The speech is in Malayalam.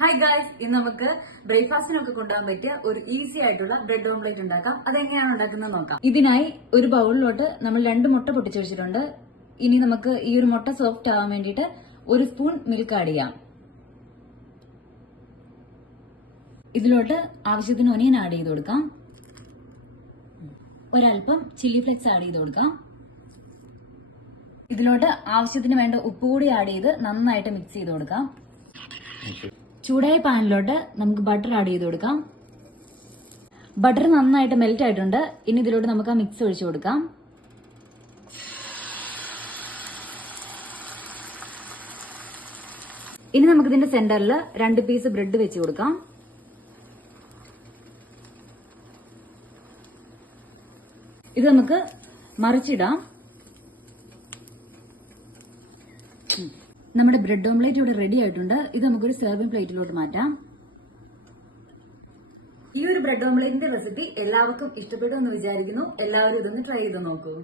ഹായ് ഗായ്സ്, ഇന്ന് നമുക്ക് ബ്രേക്ക്ഫാസ്റ്റിനൊക്കെ കൊണ്ടുപോകാൻ പറ്റിയ ഒരു ഈസി ആയിട്ടുള്ള ബ്രെഡ് ഓംപ്ലേറ്റ് ഉണ്ടാക്കാം. അതെങ്ങനെയാണ് ഉണ്ടാക്കുന്നത് നോക്കാം. ഇതിനായി ഒരു ബൗളിലോട്ട് നമ്മൾ 2 മുട്ട പൊട്ടിച്ചു വെച്ചിട്ടുണ്ട്. ഇനി നമുക്ക് ഈ ഒരു മുട്ട സോഫ്റ്റ് ആവാൻ വേണ്ടിയിട്ട് 1 സ്പൂൺ മിൽക്ക് ആഡ് ചെയ്യാം. ഇതിലോട്ട് ആവശ്യത്തിന് ഒനിയൻ ആഡ് ചെയ്ത് കൊടുക്കാം. ഒരൽപ്പം ചില്ലി ഫ്ലെക്സ് ആഡ് ചെയ്ത് കൊടുക്കാം. ഇതിലോട്ട് ആവശ്യത്തിന് വേണ്ട ഉപ്പ് കൂടി ആഡ് ചെയ്ത് നന്നായിട്ട് മിക്സ് ചെയ്ത് കൊടുക്കാം. ചൂടായ പാനിലോട്ട് നമുക്ക് ബട്ടർ ആഡ് ചെയ്ത് കൊടുക്കാം. ബട്ടർ നന്നായിട്ട് മെൽറ്റ് ആയിട്ടുണ്ട്. ഇനി ഇതിലോട്ട് നമുക്ക് ആ മിക്സ് ഒഴിച്ചു കൊടുക്കാം. ഇനി നമുക്ക് ഇതിന്റെ സെന്ററിൽ 2 പീസ് ബ്രെഡ് വെച്ച് കൊടുക്കാം. ഇത് നമുക്ക് മറിച്ചിടാം. നമ്മുടെ ബ്രെഡ് ഓംലേറ്റ് ഇവിടെ റെഡി ആയിട്ടുണ്ട്. ഇത് നമുക്കൊരു സെർവിംഗ് പ്ലേറ്റിലോട്ട് മാറ്റാം. ഈ ഒരു ബ്രെഡ് ഓംലേറ്റിന്റെ റെസിപ്പി എല്ലാവർക്കും ഇഷ്ടപ്പെട്ടു എന്ന് വിചാരിക്കുന്നു. എല്ലാവരും ഇതൊന്ന് ട്രൈ ചെയ്ത് നോക്കൂ.